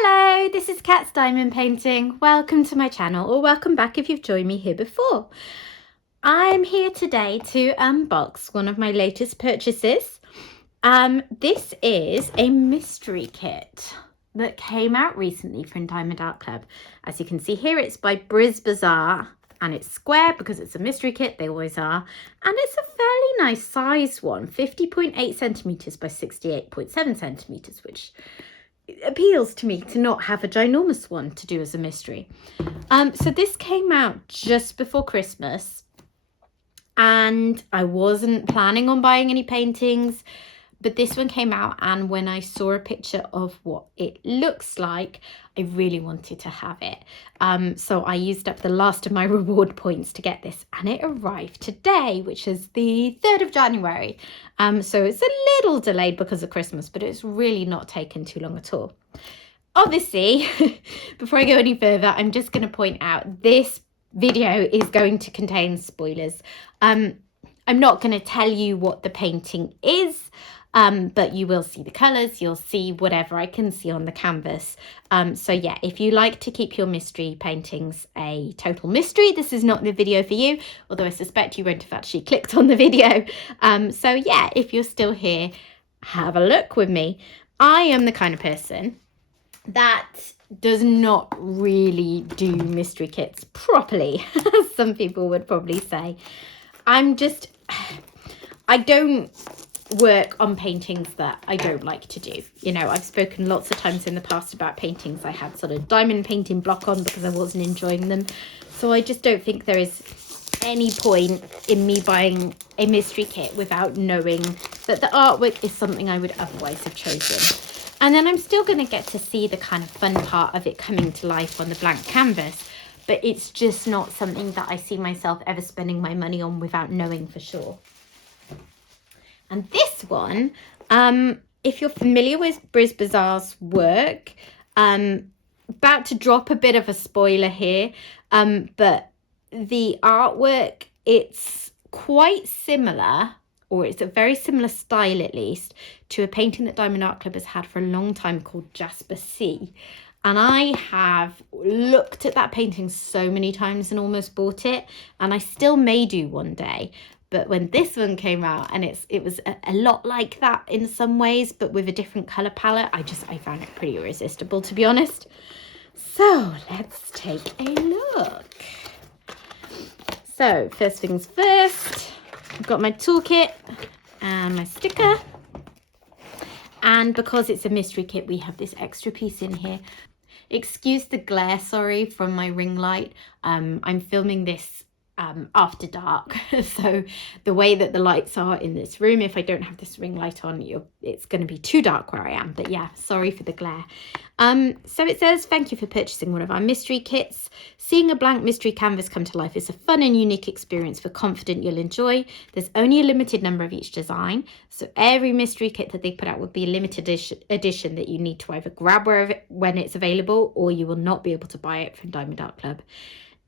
Hello, this is Cat's Diamond Painting. Welcome to my channel, or welcome back if you've joined me here before. I'm here today to unbox one of my latest purchases. This is a mystery kit that came out recently from Diamond Art Club. As you can see here, it's by Brizbazaar and it's square because it's a mystery kit, they always are. And it's a fairly nice size one, 50.8 centimetres by 68.7 centimetres, which appeals to me to not have a ginormous one to do as a mystery. So this came out just before Christmas and I wasn't planning on buying any paintings, but this one came out, and when I saw a picture of what it looks like, I really wanted to have it. So I used up the last of my reward points to get this, and it arrived today, which is the 3rd of January. So it's a little delayed because of Christmas, but it's really not taken too long at all. Obviously, before I go any further, I'm just going to point out this video is going to contain spoilers. I'm not going to tell you what the painting is, but you will see the colours, you'll see whatever I can see on the canvas. So yeah, if you like to keep your mystery paintings a total mystery, this is not the video for you, although I suspect you won't have actually clicked on the video. So yeah, if you're still here, have a look with me. I am the kind of person that does not really do mystery kits properly, as some people would probably say. I don't work on paintings that I don't like to do. You know, I've spoken lots of times in the past about paintings I had sort of diamond painting block on because I wasn't enjoying them. So I just don't think there is any point in me buying a mystery kit without knowing that the artwork is something I would otherwise have chosen. And then I'm still going to get to see the kind of fun part of it coming to life on the blank canvas. But it's just not something that I see myself ever spending my money on without knowing for sure. And this one, if you're familiar with Brizbazaar's work, about to drop a bit of a spoiler here, but the artwork, it's quite similar, or it's a very similar style at least, to a painting that Diamond Art Club has had for a long time called Jasper Sea. And I have looked at that painting so many times and almost bought it, and I still may do one day. But when this one came out, and it was a lot like that in some ways, but with a different colour palette, I found it pretty irresistible, to be honest. So let's take a look. So first things first, I've got my toolkit and my sticker. And because it's a mystery kit, we have this extra piece in here. Excuse the glare, sorry, from my ring light. I'm filming this after dark, so the way that the lights are in this room, if I don't have this ring light on, it's going to be too dark where I am. But yeah, sorry for the glare. So it says, thank you for purchasing one of our mystery kits. Seeing a blank mystery canvas come to life is a fun and unique experience we're confident you'll enjoy. There's only a limited number of each design, so every mystery kit that they put out will be a limited edition that you need to either grab when it's available, or you will not be able to buy it from Diamond Art Club.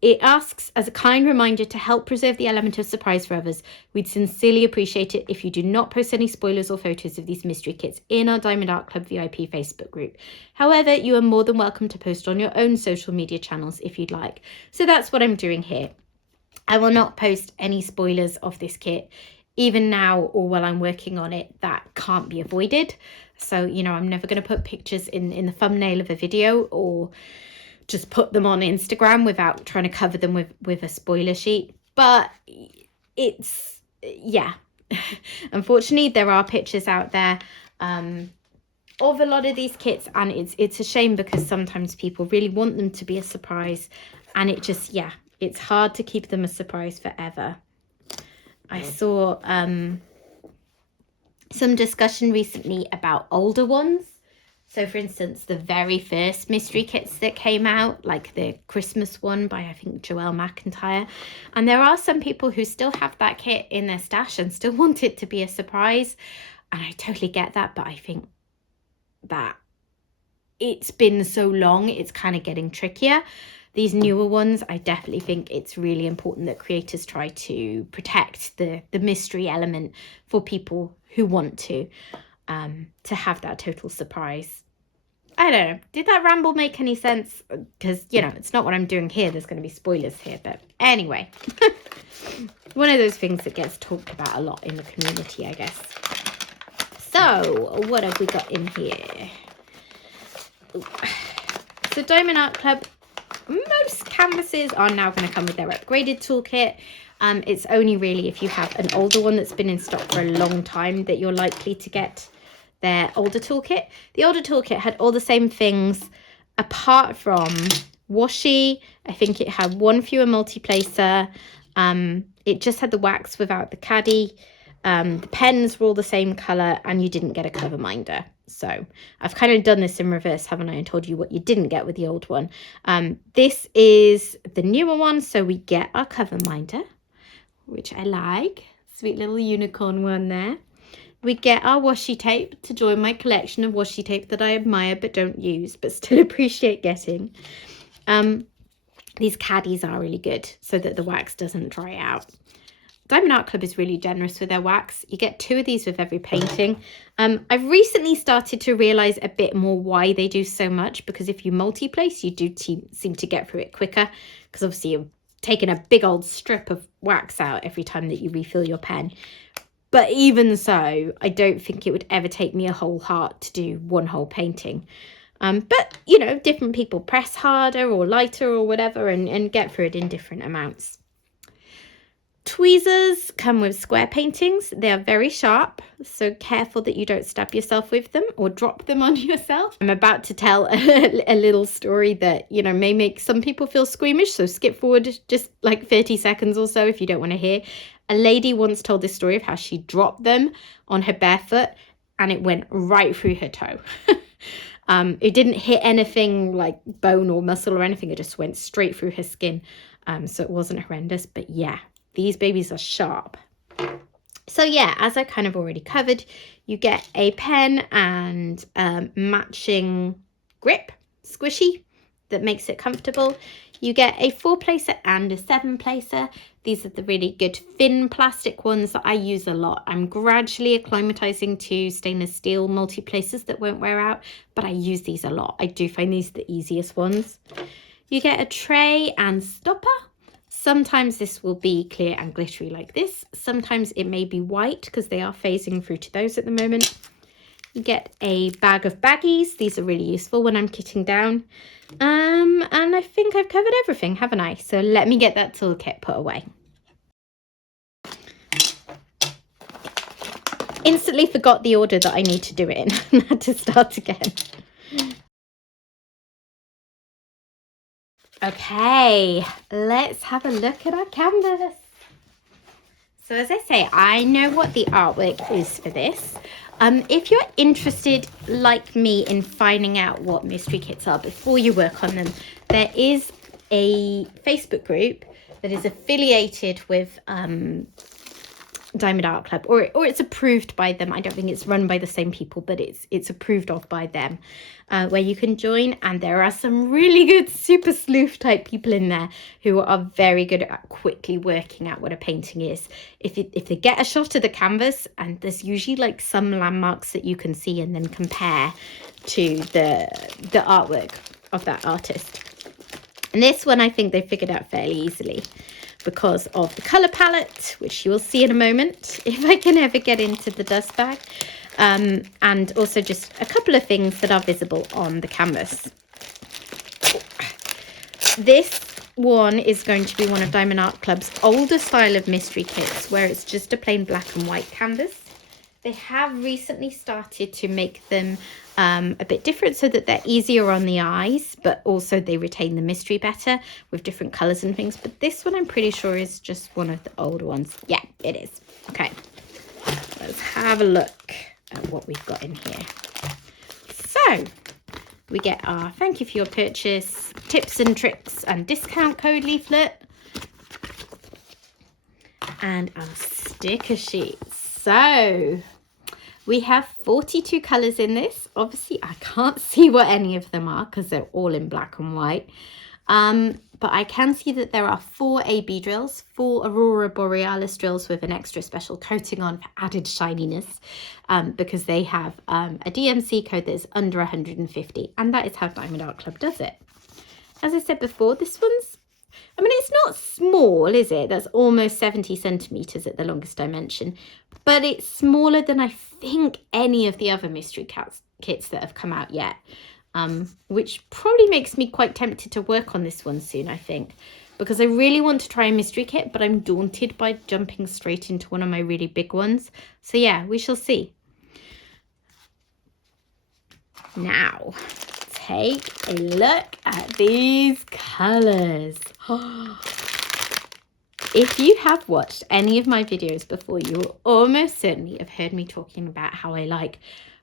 It asks, as a kind reminder to help preserve the element of surprise for others, we'd sincerely appreciate it if you do not post any spoilers or photos of these mystery kits in our Diamond Art Club VIP Facebook group. However, you are more than welcome to post on your own social media channels if you'd like. So that's what I'm doing here. I will not post any spoilers of this kit, even now or while I'm working on it. That can't be avoided. So, you know, I'm never going to put pictures in the thumbnail of a video or just put them on Instagram without trying to cover them with a spoiler sheet. But it's, yeah, unfortunately there are pictures out there of a lot of these kits, and it's a shame because sometimes people really want them to be a surprise, and it just, yeah, it's hard to keep them a surprise forever. I saw some discussion recently about older ones. So, for instance, the very first mystery kits that came out, like the Christmas one by, I think, Joelle McIntyre. And there are some people who still have that kit in their stash and still want it to be a surprise. And I totally get that, but I think that it's been so long, it's kind of getting trickier. These newer ones, I definitely think it's really important that creators try to protect the mystery element for people who want to have that total surprise. I don't know. Did that ramble make any sense? Because, you know, it's not what I'm doing here. There's going to be spoilers here. But anyway, one of those things that gets talked about a lot in the community, I guess. So what have we got in here? Ooh. So Diamond Art Club, most canvases are now going to come with their upgraded toolkit. It's only really if you have an older one that's been in stock for a long time that you're likely to get their older toolkit. The older toolkit had all the same things apart from washi. I think it had one fewer multi-placer. It just had the wax without the caddy. The pens were all the same colour, and you didn't get a cover minder. So I've kind of done this in reverse, haven't I, and told you what you didn't get with the old one. This is the newer one, so we get our cover minder, which I like. Sweet little unicorn one there. We get our washi tape to join my collection of washi tape that I admire but don't use, but still appreciate getting. These caddies are really good so that the wax doesn't dry out. Diamond Art Club is really generous with their wax. You get 2 of these with every painting. I've recently started to realise a bit more why they do so much, because if you multi-place, you do seem to get through it quicker, because obviously you're taking a big old strip of wax out every time that you refill your pen. But even so, I don't think it would ever take me a whole heart to do one whole painting. But, you know, different people press harder or lighter or whatever and get through it in different amounts. Tweezers come with square paintings. They are very sharp, so careful that you don't stab yourself with them or drop them on yourself. I'm about to tell a little story that, you know, may make some people feel squeamish, so skip forward just like 30 seconds or so if you don't want to hear. A lady once told this story of how she dropped them on her bare foot and it went right through her toe. It didn't hit anything like bone or muscle or anything. It just went straight through her skin. So it wasn't horrendous, but yeah. These babies are sharp. So yeah, as I kind of already covered, you get a pen and matching grip, squishy, that makes it comfortable. You get a 4-placer and a 7-placer. These are the really good thin plastic ones that I use a lot. I'm gradually acclimatizing to stainless steel multi-placers that won't wear out, but I use these a lot. I do find these the easiest ones. You get a tray and stopper. Sometimes this will be clear and glittery like this. Sometimes it may be white because they are phasing through to those at the moment. You get a bag of baggies. These are really useful when I'm kitting down. And I think I've covered everything, haven't I? So let me get that toolkit put away. Instantly forgot the order that I need to do it in and had to start again. Okay, let's have a look at our canvas. So as I say, I know what the artwork is for this. If you're interested, like me, in finding out what mystery kits are before you work on them, there is a Facebook group that is affiliated with Diamond Art Club, or it's approved by them. I don't think it's run by the same people, but it's approved of by them, where you can join. And there are some really good super sleuth type people in there who are very good at quickly working out what a painting is. If they get a shot of the canvas, and there's usually like some landmarks that you can see and then compare to the artwork of that artist. And this one I think they figured out fairly easily, because of the colour palette, which you will see in a moment, if I can ever get into the dust bag, and also just a couple of things that are visible on the canvas. This one is going to be one of Diamond Art Club's older style of mystery kits, where it's just a plain black and white canvas. They have recently started to make them a bit different so that they're easier on the eyes, but also they retain the mystery better with different colours and things. But this one I'm pretty sure is just one of the older ones. Yeah, it is. Okay, let's have a look at what we've got in here. So we get our thank you for your purchase, tips and tricks and discount code leaflet, and our sticker sheets. So we have 42 colours in this. Obviously, I can't see what any of them are because they're all in black and white. but I can see that there are 4 AB drills, 4 Aurora Borealis drills with an extra special coating on for added shininess, because they have a DMC code that is under 150, and that is how Diamond Art Club does it. As I said before, this one's, I mean, it's not small, is it? That's almost 70 centimetres at the longest dimension, but it's smaller than I think any of the other mystery kits that have come out yet. Which probably makes me quite tempted to work on this one soon, I think, because I really want to try a mystery kit, but I'm daunted by jumping straight into one of my really big ones. So yeah, we shall see. Now, take a look at these colours. If you have watched any of my videos before, you will almost certainly have heard me talking about how I like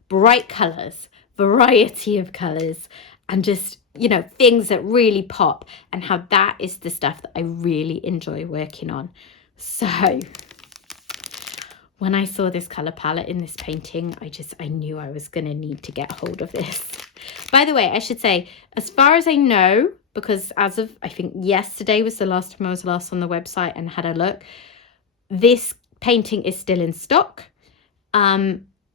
bright colours, variety of colours, and just, you know, things that really pop, and how that is the stuff that I really enjoy working on. So when I saw this colour palette in this painting, I knew I was going to need to get hold of this. By the way, I should say, as far as I know, because as of, I think yesterday was the last time I was last on the website and had a look, this painting is still in stock.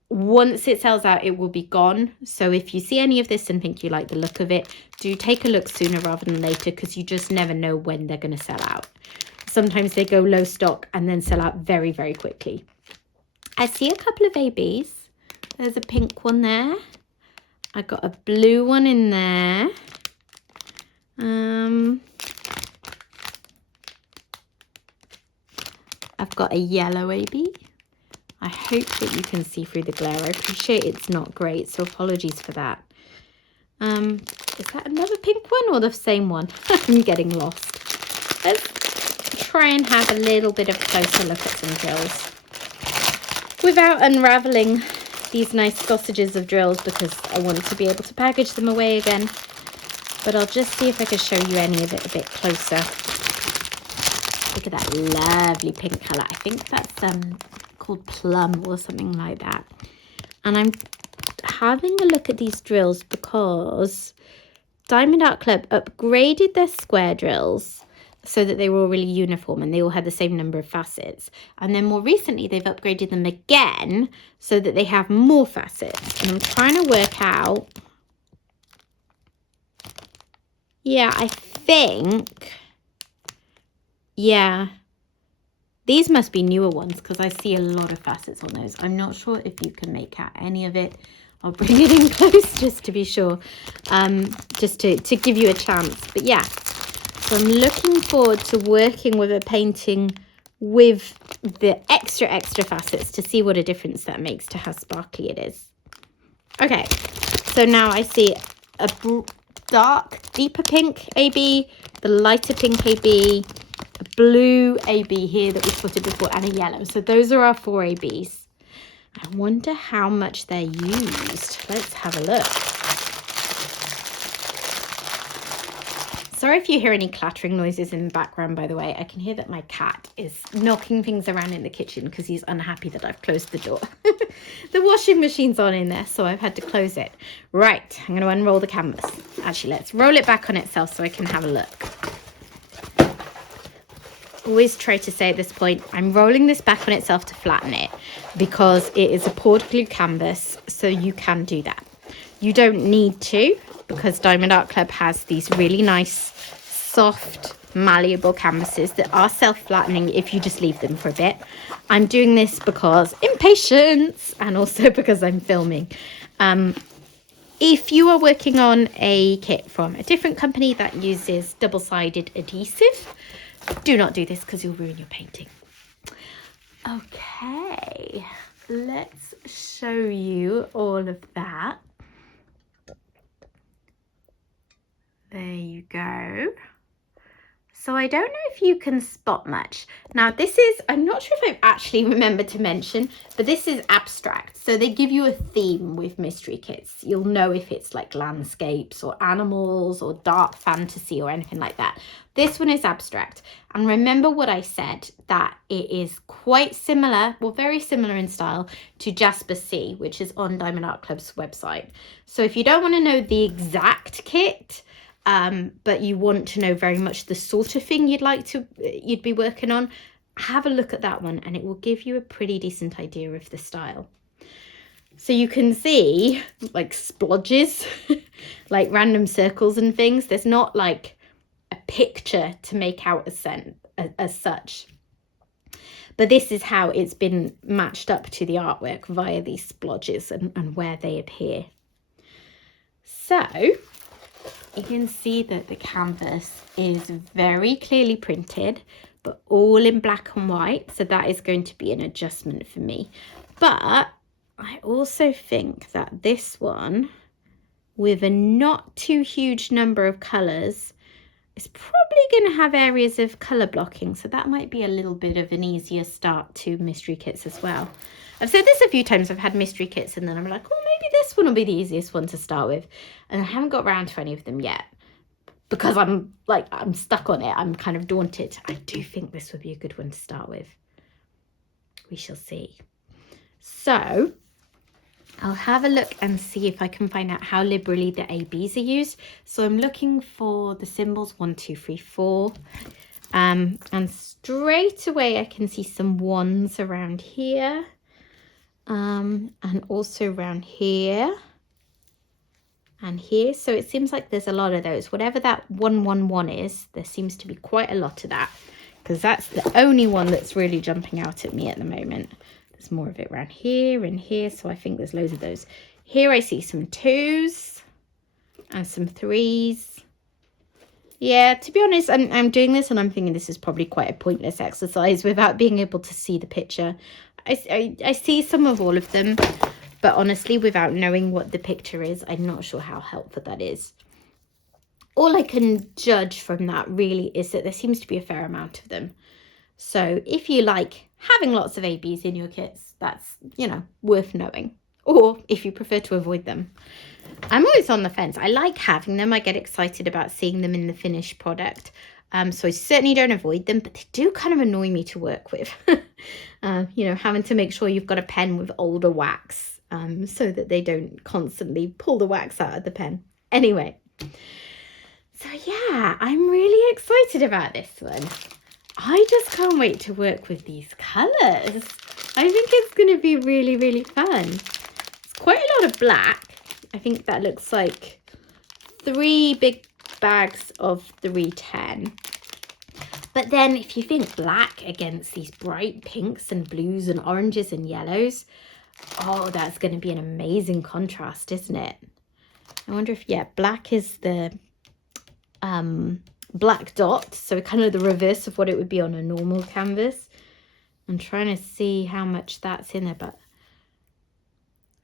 Once it sells out, it will be gone. So if you see any of this and think you like the look of it, do take a look sooner rather than later, because you just never know when they're going to sell out. Sometimes they go low stock and then sell out very, very quickly. I see a couple of ABs. There's a pink one there. I got a blue one in there. I've got a yellow AB. I hope that you can see through the glare. I appreciate it's not great, so apologies for that. Is that another pink one or the same one? I'm getting lost. Let's try and have a little bit of a closer look at some drills without unraveling these nice sausages of drills, because I want to be able to package them away again. But I'll just see if I can show you any of it a bit closer. Look at that lovely pink colour. I think that's called plum or something like that. And I'm having a look at these drills because Diamond Art Club upgraded their square drills so that they were all really uniform and they all had the same number of facets. And then more recently, they've upgraded them again so that they have more facets. And I'm trying to work out. Yeah, I think. Yeah. These must be newer ones because I see a lot of facets on those. I'm not sure if you can make out any of it. I'll bring it in close just to be sure, just to give you a chance. But yeah, so I'm looking forward to working with a painting with the extra facets to see what a difference that makes to how sparkly it is. Okay, so now I see a dark, deeper pink AB, the lighter pink AB, a blue AB here that we spotted before, and a yellow. So those are our 4 ABs. I wonder how much they're used. Let's have a look. Sorry if you hear any clattering noises in the background, by the way. I can hear that my cat is knocking things around in the kitchen because he's unhappy that I've closed the door. The washing machine's on in there, so I've had to close it. Right, I'm going to unroll the canvas. Actually, let's roll it back on itself so I can have a look. Always try to say at this point, I'm rolling this back on itself to flatten it because it is a poured glue canvas, so you can do that. You don't need to, because Diamond Art Club has these really nice, soft, malleable canvases that are self-flattening if you just leave them for a bit. I'm doing this because impatience, and also because I'm filming. If you are working on a kit from a different company that uses double-sided adhesive, do not do this because you'll ruin your painting. Okay, let's show you all of that. There you go. So I don't know if you can spot much. Now this is, I'm not sure if I've actually remembered to mention, but this is abstract. So they give you a theme with mystery kits. You'll know if it's like landscapes or animals or dark fantasy or anything like that. This one is abstract. And remember what I said, that it is quite similar, well, very similar in style to Jasper C, which is on Diamond Art Club's website. So if you don't want to know the exact kit, but you want to know very much the sort of thing you'd be working on, have a look at that one and it will give you a pretty decent idea of the style. So you can see like splodges, like random circles and things. There's not like a picture to make out as such. But this is how it's been matched up to the artwork via these splodges and where they appear. So you can see that the canvas is very clearly printed, but all in black and white. So that is going to be an adjustment for me. But I also think that this one, with a not too huge number of colours, is probably going to have areas of colour blocking. So that might be a little bit of an easier start to mystery kits as well. I've said this a few times, I've had mystery kits and then I'm like, oh, maybe this one will be the easiest one to start with. And I haven't got around to any of them yet because I'm stuck on it. I'm kind of daunted. I do think this would be a good one to start with. We shall see. So I'll have a look and see if I can find out how liberally the ABs are used. So I'm looking for the symbols 1, 2, 3, 4. And straight away I can see some ones around here. And also around here and here. So it seems like there's a lot of those. Whatever that 111 is, there seems to be quite a lot of that, because that's the only one that's really jumping out at me at the moment. There's more of it around here and here, so I think there's loads of those. Here I see some 2s and some 3s. Yeah, to be honest, I'm doing this and I'm thinking this is probably quite a pointless exercise without being able to see the picture. I see some of all of them, but honestly, without knowing what the picture is, I'm not sure how helpful that is. All I can judge from that really is that there seems to be a fair amount of them. So if you like having lots of ABs in your kits, that's, you know, worth knowing. Or if you prefer to avoid them. I'm always on the fence. I like having them. I get excited about seeing them in the finished product. So I certainly don't avoid them, but they do kind of annoy me to work with. You know, having to make sure you've got a pen with older wax so that they don't constantly pull the wax out of the pen. Anyway, so yeah, I'm really excited about this one. I just can't wait to work with these colours. I think it's going to be really, really fun. It's quite a lot of black. I think that looks like 3 big bags of 310. But then if you think black against these bright pinks and blues and oranges and yellows, oh, that's going to be an amazing contrast, isn't it? I wonder if, yeah, black is the black dot, so kind of the reverse of what it would be on a normal canvas. I'm trying to see how much that's in there, but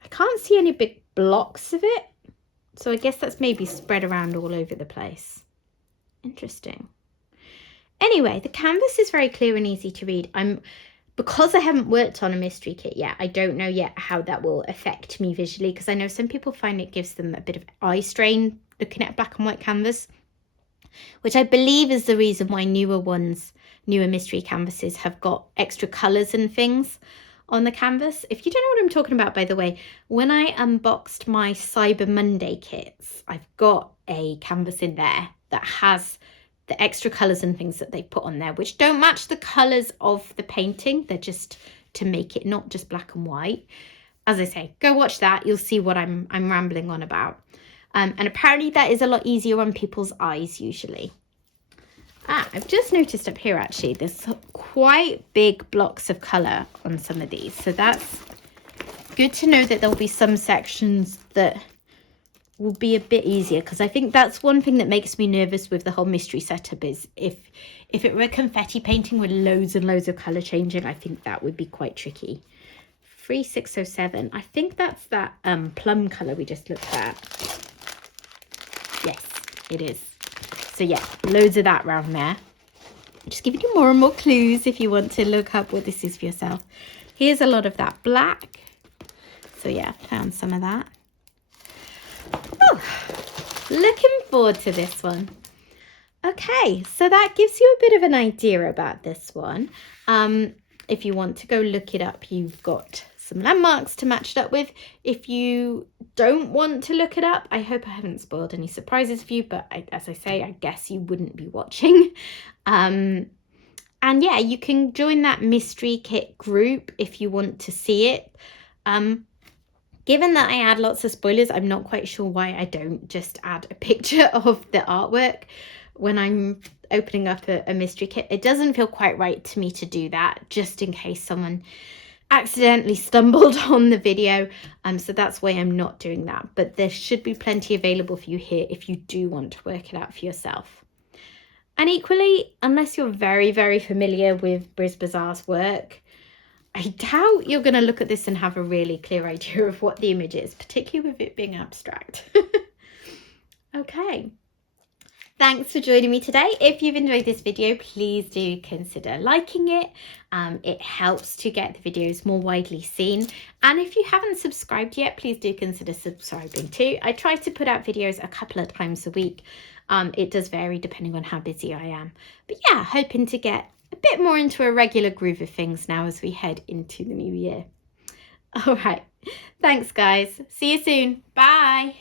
I can't see any big blocks of it, so I guess that's maybe spread around all over the place. Interesting. Anyway, the canvas is very clear and easy to read. Because I haven't worked on a mystery kit yet, I don't know yet how that will affect me visually, because I know some people find it gives them a bit of eye strain looking at black and white canvas, which I believe is the reason why newer mystery canvases have got extra colours and things on the canvas. If you don't know what I'm talking about, by the way, when I unboxed my Cyber Monday kits, I've got a canvas in there that has the extra colours and things that they put on there, which don't match the colours of the painting. They're just to make it not just black and white. As I say, go watch that. You'll see what I'm rambling on about. And apparently that is a lot easier on people's eyes usually. I've just noticed up here actually, there's quite big blocks of colour on some of these. So that's good to know that there'll be some sections that will be a bit easier, because I think that's one thing that makes me nervous with the whole mystery setup is if it were a confetti painting with loads and loads of colour changing, I think that would be quite tricky. 3607, I think that's that plum colour we just looked at. Yes, it is. So yeah, loads of that around there. I'm just giving you more and more clues if you want to look up what this is for yourself. Here's a lot of that black. So yeah, found some of that. Oh, looking forward to this one. Okay, so that gives you a bit of an idea about this one. If you want to go look it up, you've got some landmarks to match it up with. If you don't want to look it up, I hope I haven't spoiled any surprises for you, but as I say, I guess you wouldn't be watching. And yeah, you can join that mystery kit group if you want to see it. Given that I add lots of spoilers, I'm not quite sure why I don't just add a picture of the artwork when I'm opening up a mystery kit. It doesn't feel quite right to me to do that, just in case someone accidentally stumbled on the video. So that's why I'm not doing that. But there should be plenty available for you here if you do want to work it out for yourself. And equally, unless you're very, very familiar with Brizbazaar's work, I doubt you're going to look at this and have a really clear idea of what the image is, particularly with it being abstract. Okay. Thanks for joining me today. If you've enjoyed this video, please do consider liking it. It helps to get the videos more widely seen. And if you haven't subscribed yet, please do consider subscribing too. I try to put out videos a couple of times a week. It does vary depending on how busy I am. But yeah, hoping to get a bit more into a regular groove of things now as we head into the new year. All right. Thanks, guys. See you soon. Bye.